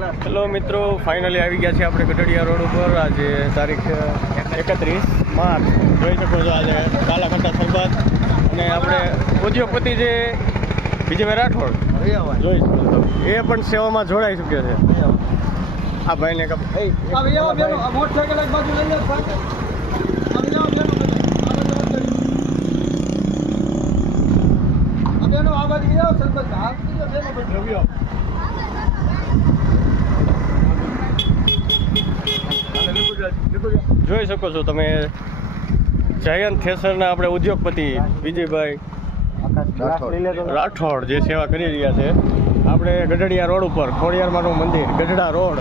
Hello મિત્રો, finally આવી ગયા છે આપણે ગઢડિયા રોડ ઉપર. આજે તારીખ 31 માર્ચ. જોઈ શકો છો આજે કાલાકંટા સરબત અને આપણે ઉદ્યોગપતિ જે વિજયભાઈ રાઠોડ જોઈ શકો છો, એ પણ સેવામાં જોડાઈ ચૂક્યો છે. આ ભાઈને જોઈ શકો છો તમે, જયંત થેસરના આપણે ઉદ્યોગપતિ વિજયભાઈ રાઠોડ જે સેવા કરી રહ્યા છે. આપણે ગઢડિયા રોડ ઉપર ખોડિયારમાંનું મંદિર, ગઢડા રોડ,